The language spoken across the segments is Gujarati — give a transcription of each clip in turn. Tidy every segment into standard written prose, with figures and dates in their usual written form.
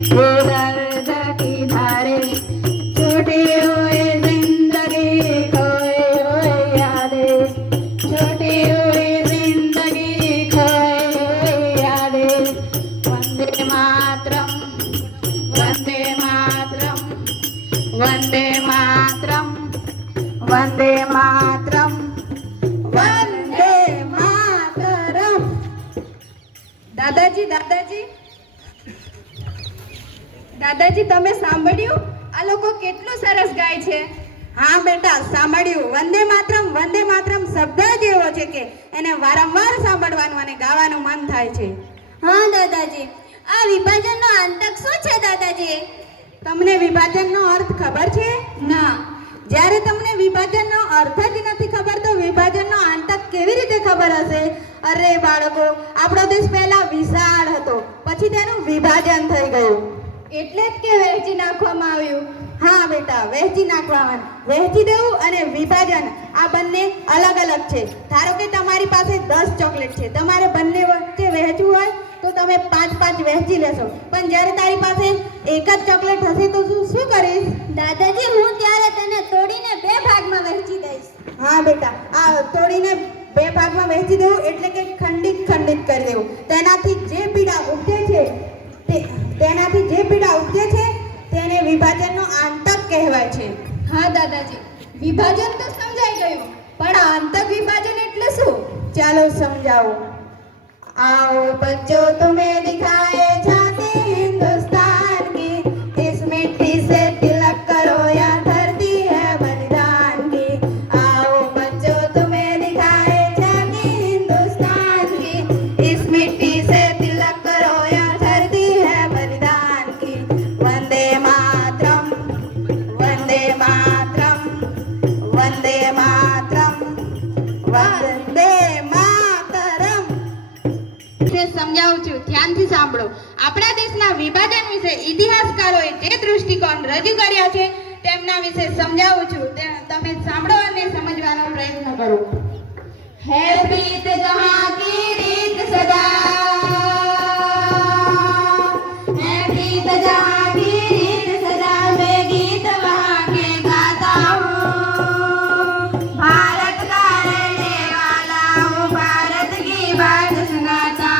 ये दर्द की धारे छूटी हुई जिंदगी खोई हुई यादें छूटी हुई जिंदगी खोई हुई यादें वंदे मातरम वंदे मातरम वंदे मातरम वंदे मातरम वंदे मातरम। દાદાજી દાદાજી દાદાજી તમે સાંભળ્યું? આ લોકો કેટલું સરસ ગાય છે. હા બેટા, સાંભળ્યું. વંદે માતરમ શબ્દ જ એવો છે કે એને વારંવાર સાંભળવાનું અને ગાવાનું મન થાય છે. હા દાદાજી, આ વિભાજનનો આંતક શું છે દાદાજી? તમને વિભાજનનો અર્થ ખબર છે? ના. જ્યારે તમને વિભાજનનો અર્થ જ નથી ખબર તો વિભાજનનો આંતક કેવી રીતે ખબર હશે? અરે બાળકો, આપણો દેશ પહેલા વિશાળ હતો, પછી તેનું વિભાજન થઈ ગયું. એટલે જ કે વહેંચી નાખવામાં આવ્યું. હા બેટા, વહેંચી નાખવાનું. વહેંચી દેવું અને વિભાજન આ બંને અલગ અલગ છે. ધારો કે તમારી પાસે 10 ચોકલેટ છે, તમારે બંને વચ્ચે વહેંચવું હોય તો તમે 5-5 વહેંચી લેશો. પણ જ્યારે તારી પાસે એક જ ચોકલેટ હશે તો શું કરીશ? દાદાજી, હું ત્યારે તેને તોડીને 2 ભાગમાં વહેંચી દઈશ. હા બેટા, આ તોડીને 2 ભાગમાં વહેંચી દેવું એટલે કે ખંડિત કરી દેવું. તેનાથી જે પીડા ઉપજે છે તેને વિભાજનનો આંતક કહેવાય છે. હા દાદાજી, વિભાજન તો સમજાઈ ગયું, પણ આંતક વિભાજન એટલે શું? ચાલો સમજાવું. आओ बच्चों तुम्हें दिखाए झांकी हिंदुस्तान की, इस मिट्टी से तिलक करो या धरती है बलिदान की. आओ बच्चों तुम्हें दिखाए झांकी हिंदुस्तान की, इस मिट्टी से तिलक करो या धरती है बलिदान की. वंदे मातरम वंदे मातरम वंदे मातरम वंदे मातरम. સમજાવું છું, ધ્યાનથી સાંભળો. આપણા દેશના વિભાજન વિશે ઇતિહાસકારોએ જે દૃષ્ટિકોણ રજૂ કર્યા છે તેમના વિશે સમજાવું છું. તમે સાંભળો અને સમજવાનો પ્રયત્ન કરો. હે પ્રીત જહાં કી રીત સદા, હે પ્રીત જહાં કી રીત સદા, મેં ગીત વહાં કે ગાતા હું. ભારત કા रहने वाला हूँ, भारत की बात सुनाता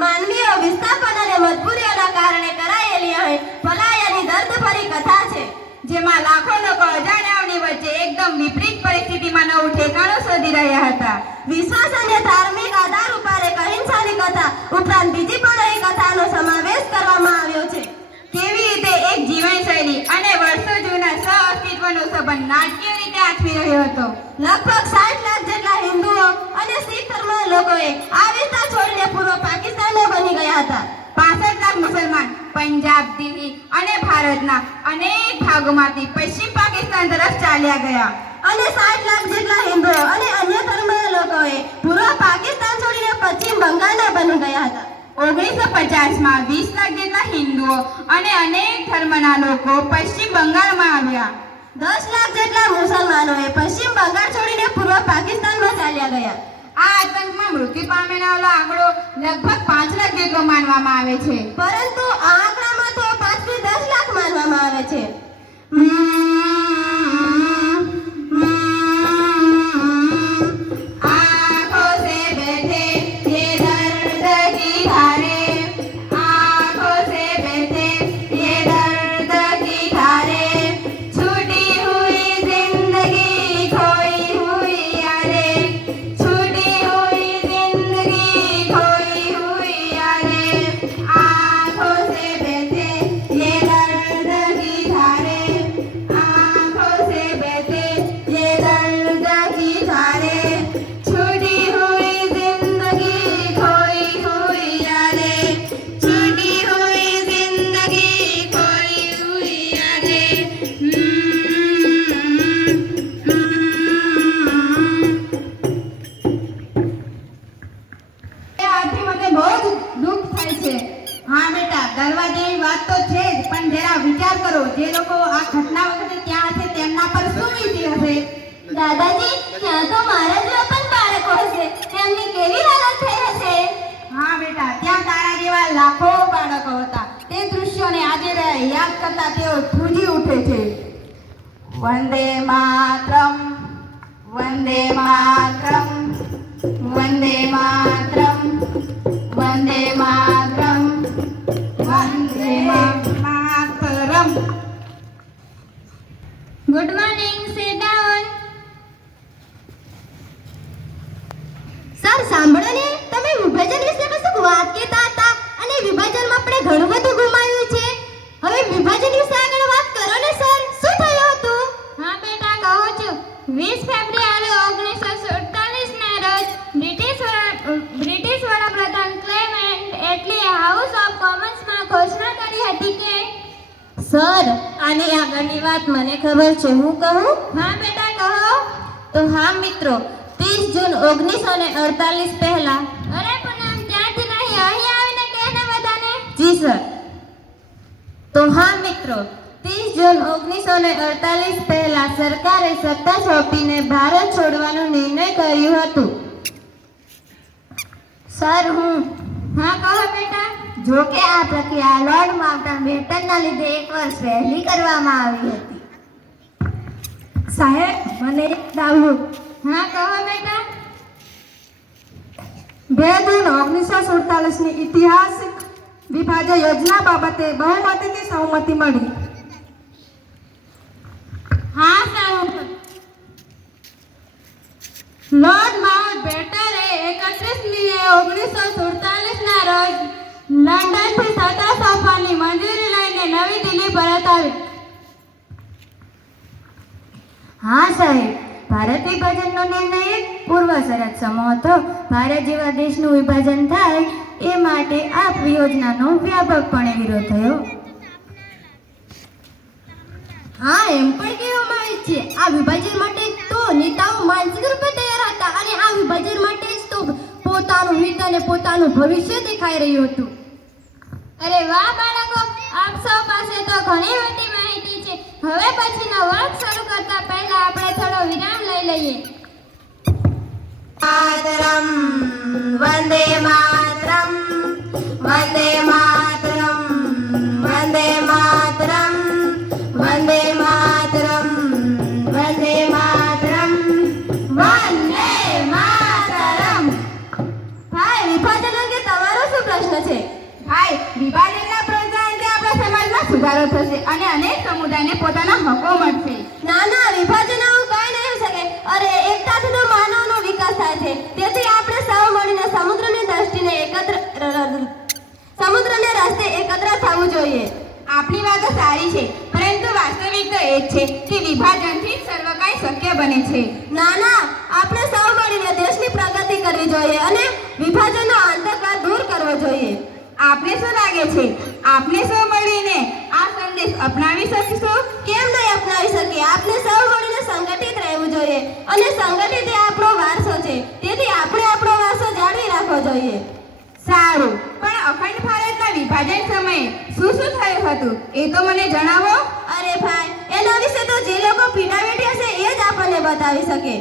માનવીય વિસ્થાપન અને મજબૂરીઓના કારણે કરાયેલી અહીં પલાયનની દર્દભરી કથા છે, જેમાં લાખો લોકો અજાણ્યાઓની વચ્ચે એકદમ વિપરીત પરિસ્થિતિમાં નવું ઠેકાણું શોધી રહ્યા હતા. વિશ્વાસ અને ધાર્મિક આધાર ઉપર એક અહિંસાની કથા ઉપરાંત બીજી પણ અહીં કથાનો સમાવેશ કરવામાં આવ્યો છે. કેવી રીતે એક જીવનશૈલી અને વર્ષો જૂના સહઅસ્તિત્વનો સંબંધ નાટકીય રીતે આથમી રહ્યો હતો. લગભગ 60 લાખ જેટલા હિન્દુઓ અને શીખ ધર્મના લોકોએ આ વિસ્તાર છોડીને પૂર્વ પાકિસ્તાનમાં બની ગયા હતા. 65 લાખ મુસલમાન પંજાબ, દિલ્હી અને ભારતના અનેક ભાગોમાંથી પશ્ચિમ પાકિસ્તાન તરફ ચાલ્યા ગયા અને 60 લાખ જેટલા હિન્દુઓ અને અન્ય ધર્મના લોકોએ પૂર્વ પાકિસ્તાન છોડીને પશ્ચિમ બંગાળના બની ગયા હતા. 1950માં 20 લાખ જેટલા હિન્દુઓ અને અનેક ધર્મના લોકો પશ્ચિમ બંગાળમાં આવ્યા. 10 લાખ જેટલા મુસલમાનોએ પશ્ચિમ બંગાળ છોડીને પૂર્વ પાકિસ્તાનમાં ચાલ્યા ગયા. આ આતંકમાં મૃત્યુ પામેલાનો આંકડો લગભગ 5 લાખ જેટલો માનવામાં આવે છે, પરંતુ આ આંકડામાં તો 5 થી 10 લાખ માનવામાં આવે છે. દાદાજી, ત્યાં તો મારા જેવા પણ બાળકો હશે. એમની કેવી હાલત થઈ હશે? હા બેટા, ત્યાં તારા જેવા લાખો બાળકો હતા. તે દૃશ્યોને આજે યાદ કરતા તેઓ ધ્રુજી ઉઠે છે. Vande Mataram, Vande Mataram, Vande Mataram, Vande Mataram, Vande Mataram. Good morning, sit down. Sir સાંભળો ને, તમે વિભાજન વિશે કશું વાત કહેતા હતા અને વિભાજનમાં આપણે ઘણું બધું ગુમાવ્યું છે. હવે વિભાજન વિશે આગળ વાત કરો ને સર. શું થયું હતું? હા બેટા, કહું છું. 20 ફેબ્રુઆરી 1947 ના રોજ બ્રિટિશ વડાપ્રધાન ક્લેમેન્ટ એટલે હાઉસ ઓફ કોમન્સમાં ઘોષણા કરી હતી કે સર, આની આગળની વાત મને ખબર છે, હું કહું? હા બેટા, કહો. તો હા મિત્રો, 30 જૂન 1948 પહેલા. અરે પૂનમ, ત્યાંથી નહીં, અહીં આવીને કહેને બધાને. જી સર. તો હા મિત્રો, 30 જૂન 1948 પહેલા સરકારે સત્તા સોંપીને ભારત છોડવાનો નિર્ણય કર્યું હતું. સર, હું. હા, કહો બેટા. જો કે આ પ્રક્રિયા લોર્ડ માઉન્ટન બેટનના લીધે 1 વર્ષ વહેલી કરવામાં આવી હતી. સાહેબ, મને એક દાવું. હા, કહો બેટા. 2 જૂન 1947 ની ઐતિહાસિક વિભાજન યોજના બાબતે બહુમતીથી સહમતિ મળી. હા, સાહેબ. લોર્ડ માઉન્ટબેટને 31 મે 1947 ના રોજ લંડનથી સત્તા સોંપવાની મંજૂરી લઈને નવી દિલ્હી પરત આવી. હા સાહેબ, ભારત વિભાજનનો નિર્ણય એક પૂર્વ શરત સમો હતો. ભારત જેવા દેશનું વિભાજન થાય એ માટે આ યોજનાનો વ્યાપકપણે વિરોધ થયો. હા, એમ પણ કહેવામાં આવે છે આ વિભાજન માટે તો નેતાઓ માનસિક રૂપે તૈયાર હતા અને આ વિભાજન માટે જ તો પોતાનું હિત અને પોતાનું ભવિષ્ય દેખાઈ રહ્યું હતું. અરે વાહ બાળકો, આપ સૌ પાસે તો ઘણી બધી માહિતી છે. હવે પછીનો વર્ગ શરૂ કરતા પહેલા આપણે થોડો વિરામ લઈ લઈએ. માતરમ, વંદે માતરમ, વંદે માતરમ, વંદે માતરમ, વંદે માતરમ, વંદે માતરમ, વંદે માતરમ. ભાઈ, વિભાજન અંગે તમારો શું પ્રશ્ન છે? ભાઈ, વિભાજનના પ્રોત્સાહનથી આપણા સમાજમાં સુધારો થશે અને અનેક સમુદાયને પોતાના હકો મળશે. ના ના, વિભાજન આવું કઈ નહીં શકે. અરે, એકતાથી તો માનવનો વિકાસ થાય છે. તેથી આપણે સૌ મળીને સમુદ્રની રસ્તે એકત્ર થવું જોઈએ. આપણી વાતો સારી છે, પરંતુ વાસ્તવિકતા એ જ છે કે વિભાજનથી જ સર્વ કાંઈ શક્ય બને છે. ના ના, આપણે સૌ મળીને દેશની પ્રગતિ કરવી જોઈએ અને વિભાજનનો અંધકાર દૂર કરવો જોઈએ. આપને શું લાગે છે, આપણે સૌ મળીને આ સંદેશ અપનાવી શકીશું? કેમ નહીં અપનાવી શકીએ? આપણે સૌ મળીને સંગઠિત રહેવું જોઈએ અને સંગઠિત એ આપણો વારસો છે. તેથી આપણે આપણો વારસો જાળવી રાખવો જોઈએ. સારું, પણ અખંડ ભારતના વિભાજન સમયે શું શું થયું હતું એ તો મને જણાવો. અરે ભાઈ, એના વિશે તો જે લોકો પીડા વેઠ્યા છે એ જ આપણને બતાવી શકે.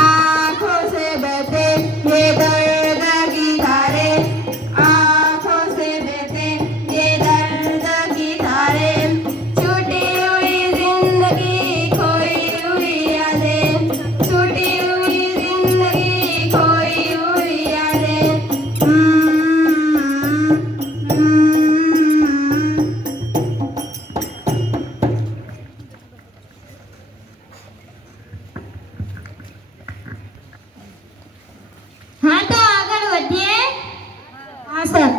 आँखों से बहते ये दर्द की धारे, आँखों से बहते ये दर्द की धारे, छूटी हुई जिंदगी खोई हुई यादें, छूटी हुई जिंदगी खोई हुई यादें. હા, તો આગળ વધીએ. હા સર.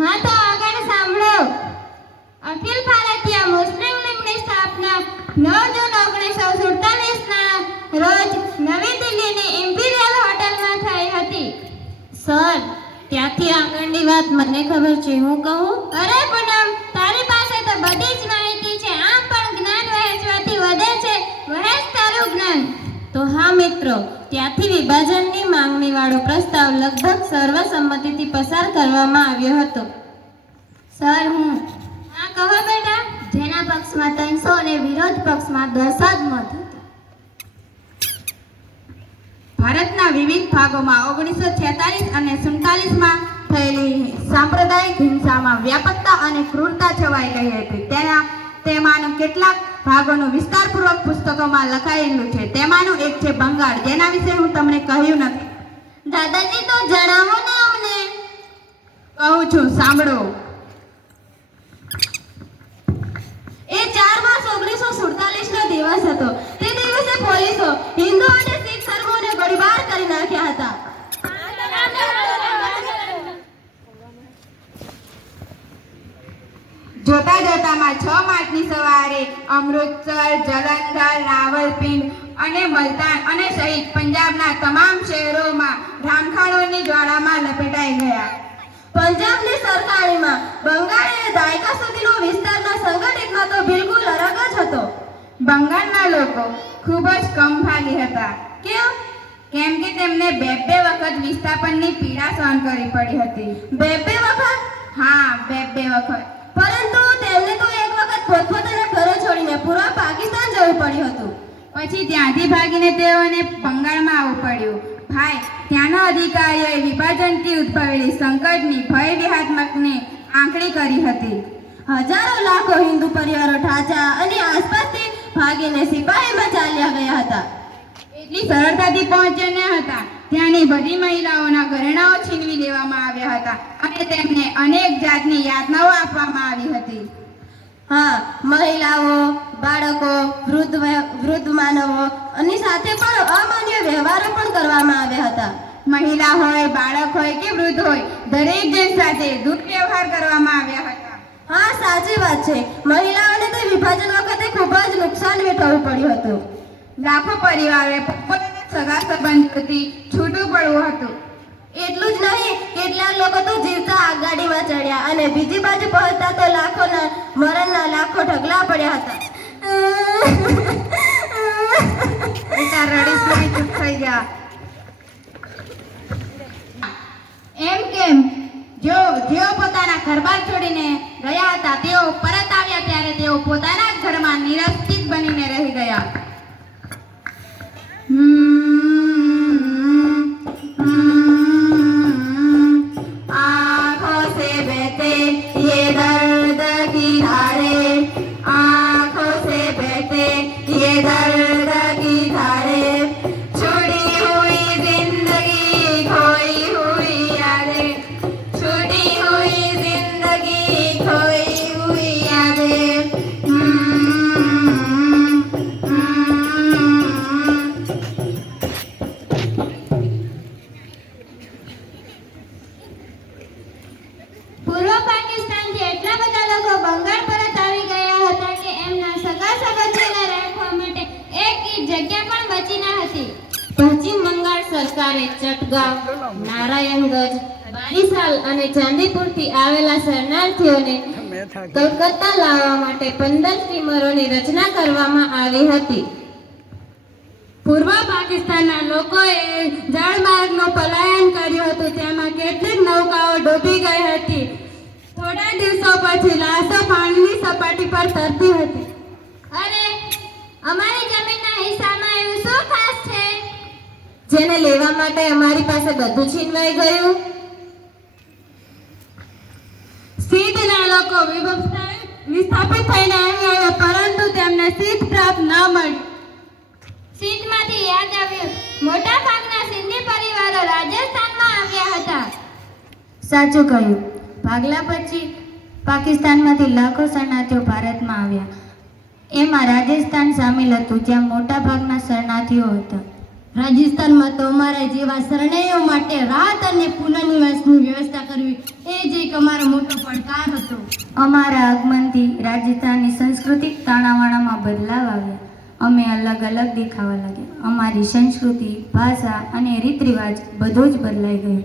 હા, તો આગળ સાંભળો. અખિલ ભારતીય મુસ્લિમ લીગની સ્થાપના 9 જૂન 1947 ના રોજ નવી દિલ્હીની ઇમ્પિરિયલ હોટલમાં થઈ હતી. સર, ત્યાંથી આગળની વાત મને ખબર છે, હું કહું? અરે પૂનમ, તારી પાસે તો બધી જ માહિતી છે. આમ પણ જ્ઞાન વહેંચવાથી વધે છે. વહેંચ તારું જ્ઞાન. તો હા મિત્રો, ત્યાંથી વિભાજનની માંગણી વાળો પ્રસ્તાવ લગભગ સર્વસંમતિથી પસાર કરવામાં આવ્યો હતો. સર, હું. હા, કહો બેટા. જેના પક્ષમાં 300 અને વિરોધ પક્ષમાં 10 જ મત હતા. ભારતના વિવિધ ભાગોમાં 1946 અને 47માં થયેલી સાંપ્રદાયિક હિંસામાં વ્યાપકતા અને ક્રૂરતા છવાઈ ગઈ હતી. તેમાંનું કેટલાક ભાગોનું વિસ્તારપૂર્વક પુસ્તકોમાં લખાયેલું છે. તેમાંનું એક છે બંગાળ, જેના વિશે હું તમને કહ્યું નથી. દાદાજી તો જણાવો ને અમને. કહું છું, સાંભળો. એ 4 માર્ચ 1947 નો દિવસ હતો. તે દિવસે પોલીસો હિન્દુ અને શીખ ધર્મોને ગોળીબાર કરી નાખ્યા હતા. જોતા જોતામાં 6 માર્ચની સવારે અમૃતસર, જલંધર, રાવલપિંડી અને મલતાન અને સહિત પંજાબના તમામ શહેરોમાં રામખાણોની જ્વાળામાં લપેટાઈ ગયા. પંજાબની સરખામણીમાં બંગાળ એ દાયકા સુધીનો વિસ્તારના સંગઠિતમાં તો બિલકુલ અલગ જ હતો. બંગાળના લોકો ખૂબ જ કમભાગી હતા. કેમ કે તેમને બે વખત વિસ્થાપનની પીડા સહન કરવી પડી હતી. બે વખત? હા, બે વખત. પરંતુ તેમને તો એક વખત પોતપોતાના ઘરો છોડીને પૂર્વ પાકિસ્તાન જવું પડ્યું હતું. પછી ત્યાંથી ભાગીને તેઓને બંગાળમાં આવવું પડ્યું. ભાઈ, ત્યાંના અધિકારીઓએ વિભાજનથી ઉદ્ભવેલી સંકટની ભય વિહાત્મકને આંકડી કરી હતી. હજારો લાખો હિન્દુ પરિવારો ઢાંચા અને આસપાસથી ભાગીને સિપાહીમાં ચાલ્યા ગયા હતા. એટલી સરળતાથી પહોંચ્યા ન હતા. ત્યાંની બધી મહિલાઓના ઘરેણાઓ છીનવી લેવામાં આવ્યા હતા અને તેમને અનેક જાતની યાતનાઓ આપવામાં આવી હતી. હા, મહિલાઓ, બાળકો, વૃદ્ધ માનવો અને સાથે પણ અમાન્ય વ્યવહારો પણ કરવામાં આવ્યા હતા. મહિલા હોય, બાળક હોય કે વૃદ્ધ હોય, દરેક જણ સાથે દુર્વ્યવહાર કરવામાં આવ્યા હતા. હા, સાચી વાત છે. મહિલાઓને તો વિભાજન વખતે ખૂબ જ નુકસાન વેઠવું પડ્યું હતું. લાખો પરિવારોએ પોતાના સગા સંબંધોથી છૂટું પડવું હતું. એટલું જ નહીં, કેટલાક લોકો તો જીવતા આગગાડીમાં ચડ્યા અને બીજી બાજુ પહોંચતા તો લાખોના મરણના લાખો ઢગલા પડ્યા હતા. બેટા, રડીશ નહીં, ચૂપ થઈ જા. કેમ જેઓ પોતાના ઘરબાર છોડીને ગયા હતા, તેઓ પરત આવ્યા ત્યારે તેઓ પોતાના જ ઘરમાં નિરસ્તિક બનીને રહી ગયા. आँखों से बहते ये दर्द की धारे, आँखों से बहते ये दर्द की धारे, छुड़ी हुई जिंदगी खोई हुई यादें, छुड़ी हुई जिंदगी खोई हुई यादें. પૂર્વ પાકિસ્તાનથી એટલા બધા લોકો બંગાળ પરત આવી ગયા હતા કે એમના સગા સંબંધીઓને રાખવા માટે એક ઇંચ જગ્યા પણ બચી ન હતી. પશ્ચિમ બંગાળ સરકારે ચટગાંવ, નારાયણગંજ, બારીસાલ અને ચાંદીપુરથી આવેલા શરણાર્થીઓને કલકત્તા લાવવા માટે 15 સ્ટીમરોની રચના કરવામાં આવી હતી. પૂર્વ પાકિસ્તાનના લોકોએ જળમાર્ગનું પલાયન કર્યું હતું. તેમાં કેટલીક નૌકાઓ ડૂબી ગઈ હતી. થોડા દિવસો પછી લાશો પાણીની સપાટી પર તરતી હતી. અરે, અમારી જમીનના હિસ્સામાં એવું શું ખાસ છે જેને લેવા માટે અમારી પાસે બધું છીનવાઈ ગયું? સિંધના લોકો વિસ્થાપિત થઈને આવ્યા, પરંતુ તેમને સિંધ પ્રાપ્ત ન મળી. સિંધમાંથી યાદ આવ્યું, મોટા ભાગના સિંધી પરિવારો રાજસ્થાનમાં આવ્યા હતા. સાચું કહ્યું. ભાગલા પછી પાકિસ્તાનમાંથી લાખો શરણાર્થીઓ ભારતમાં આવ્યા. એમાં રાજસ્થાન સામેલ હતું, જ્યાં મોટા ભાગના શરણાર્થીઓ હતા. રાજસ્થાનમાં તો અમારા જેવા શરણાઈઓ માટે રાહત અને પુનર્નિવાસની વ્યવસ્થા કરવી એ જ એક અમારો મોટો પડકાર હતો. અમારા આગમનથી રાજસ્થાનની સાંસ્કૃતિક તાણાવાણામાં બદલાવ આવ્યા. અમે અલગ અલગ દેખાવા લાગ્યા. અમારી સંસ્કૃતિ, ભાષા અને રીત રિવાજ બધું જ બદલાઈ ગયું.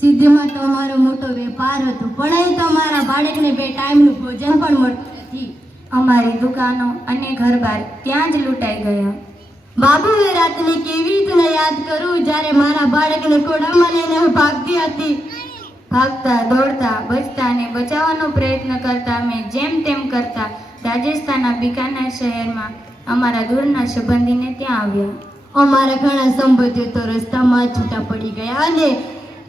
સિદ્ધિમાં તો અમારો મોટો વેપાર હતો, પણ અહીં તો અમારા બાળકને 2 ટાઈમનું ભોજન પણ મળતું નથી. અમારી દુકાનો અને ઘરબાર ત્યાં જ લૂંટાઈ ગયા. બાબુ, એ રાતને કેવી રીતને યાદ કરું જ્યારે મારા બાળકને ખોળામાં લઈને હું ભાગતી હતી. ભાગતા દોડતા બચતા અને બચાવવાનો પ્રયત્ન કરતા અમે જેમ તેમ કરતા રાજસ્થાનના બિકાનેર શહેરમાં અમારા દૂરના સંબંધીને ત્યાં આવ્યા. અમારા ઘણા સંબંધીઓ તો રસ્તામાં જ છૂટા પડી ગયા અને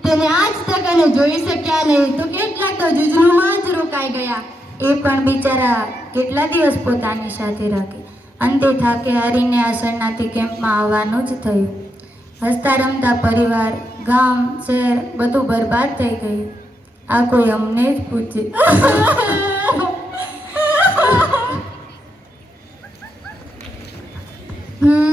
તેને આજ તક અને જોઈ શક્યા નહીં, તો કેટલાક તો જુજરૂમાં જ રોકાઈ ગયા. એ પણ બિચારા કેટલા દિવસ પોતાની સાથે રાખે. અંતે થાકે હારીને આ શરણાર્થી કેમ્પમાં આવવાનું જ થયું. હસતા રમતા પરિવાર, ગામ, શહેર બધું બરબાદ થઈ ગયું. આ કોઈ અમને જ પૂછે. હમ